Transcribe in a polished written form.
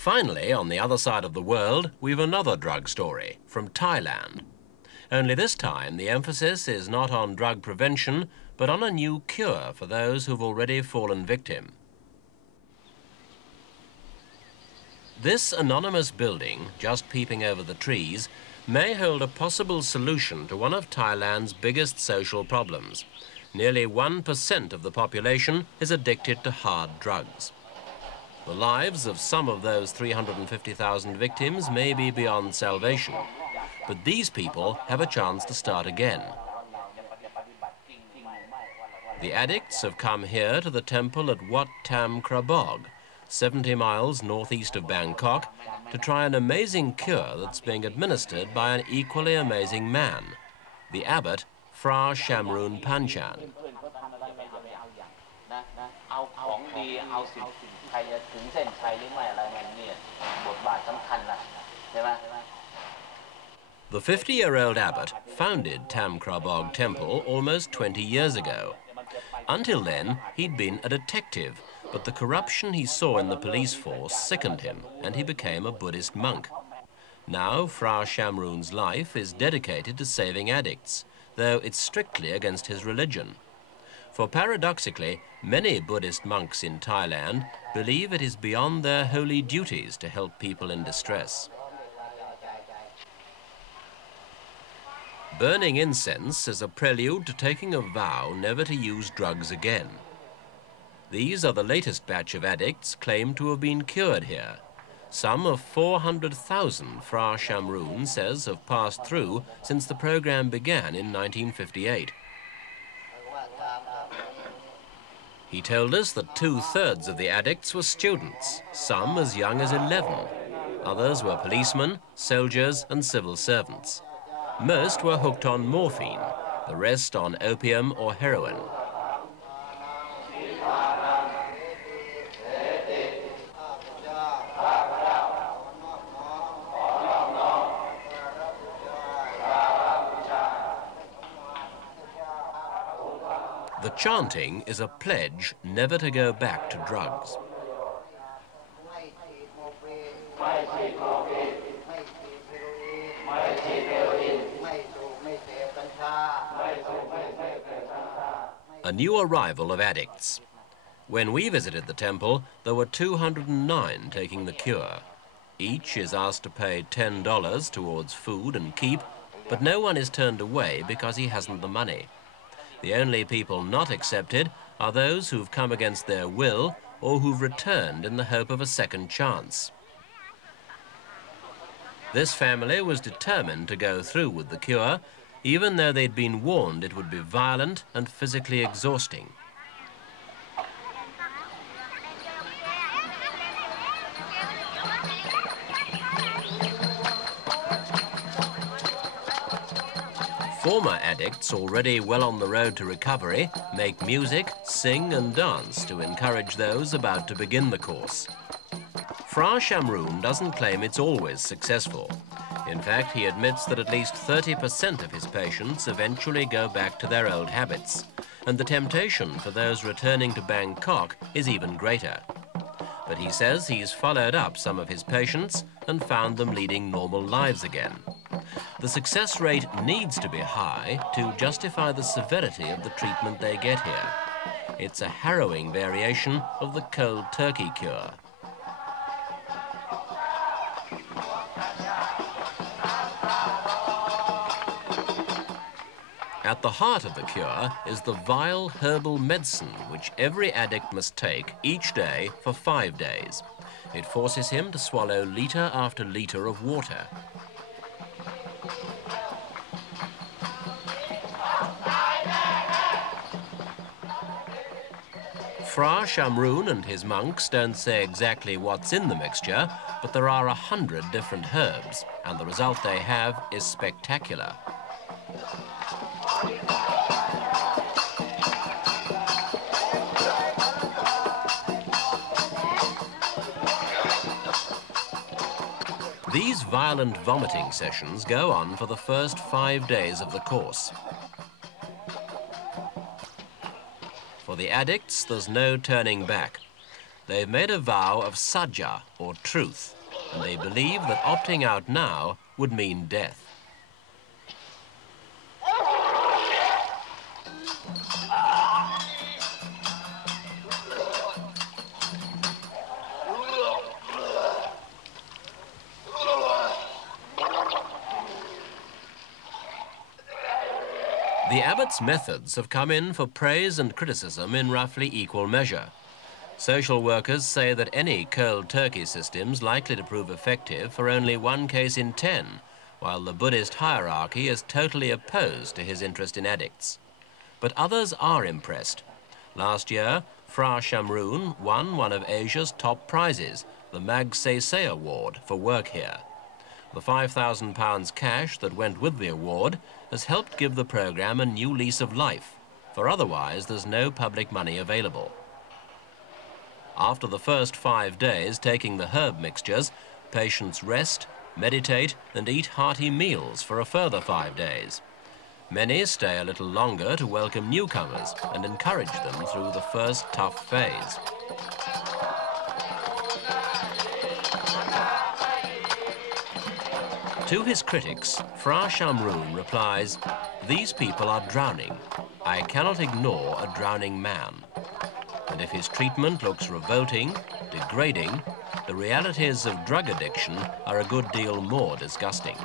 Finally, on the other side of the world, we've another drug story from Thailand. Only this time, the emphasis is not on drug prevention, but on a new cure for those who've already fallen victim. This anonymous building, just peeping over the trees, may hold a possible solution to one of Thailand's biggest social problems. Nearly 1% of the population is addicted to hard drugs. The lives of some of those 350,000 victims may be beyond salvation, but these people have a chance to start again. The addicts have come here to the temple at Wat Tam Kra Bog, 70 miles northeast of Bangkok, to try an amazing cure that's being administered by an equally amazing man, the abbot, Phra Chamroon Panchan. The 50-year-old abbot founded Tam Kra Bog Temple almost 20 years ago. Until then, he'd been a detective, but the corruption he saw in the police force sickened him, and he became a Buddhist monk. Now, Phra Chamroon's life is dedicated to saving addicts, though it's strictly against his religion. For paradoxically, many Buddhist monks in Thailand believe it is beyond their holy duties to help people in distress. Burning incense is a prelude to taking a vow never to use drugs again. These are the latest batch of addicts claimed to have been cured here. Some of 400,000 Phra Chamroon says have passed through since the program began in 1958. He told us that 2/3 of the addicts were students, some as young as 11. Others were policemen, soldiers and civil servants. Most were hooked on morphine, the rest on opium or heroin. The chanting is a pledge never to go back to drugs. A new arrival of addicts. When we visited the temple, there were 209 taking the cure. Each is asked to pay $10 towards food and keep, but no one is turned away because he hasn't the money. The only people not accepted are those who've come against their will or who've returned in the hope of a second chance. This family was determined to go through with the cure, even though they'd been warned it would be violent and physically exhausting. Former addicts, already well on the road to recovery, make music, sing and dance to encourage those about to begin the course. Phra Chamroon doesn't claim it's always successful. In fact, he admits that at least 30% of his patients eventually go back to their old habits, and the temptation for those returning to Bangkok is even greater. But he says he's followed up some of his patients and found them leading normal lives again. The success rate needs to be high to justify the severity of the treatment they get here. It's a harrowing variation of the cold turkey cure. At the heart of the cure is the vile herbal medicine which every addict must take each day for 5 days. It forces him to swallow litre after litre of water. Phra Chamroon and his monks don't say exactly what's in the mixture, but there are 100 different herbs, and the result they have is spectacular. These violent vomiting sessions go on for the first 5 days of the course. For the addicts, there's no turning back. they've made a vow of sajja, or truth, and they believe that opting out now would mean death. The abbot's methods have come in for praise and criticism in roughly equal measure. Social workers say that any cold turkey system's likely to prove effective for only 1 case in 10, while the Buddhist hierarchy is totally opposed to his interest in addicts. But others are impressed. Last year, Phra Chamroon won one of Asia's top prizes, the Mag Se Se Award, for work here. The £5,000 cash that went with the award has helped give the program a new lease of life, for otherwise there's no public money available. After the first 5 days taking the herb mixtures, patients rest, meditate and eat hearty meals for a further 5 days. Many stay a little longer to welcome newcomers and encourage them through the first tough phase. To his critics, Phra Chamroon replies, "These people are drowning. I cannot ignore a drowning man." And if his treatment looks revolting, degrading, the realities of drug addiction are a good deal more disgusting.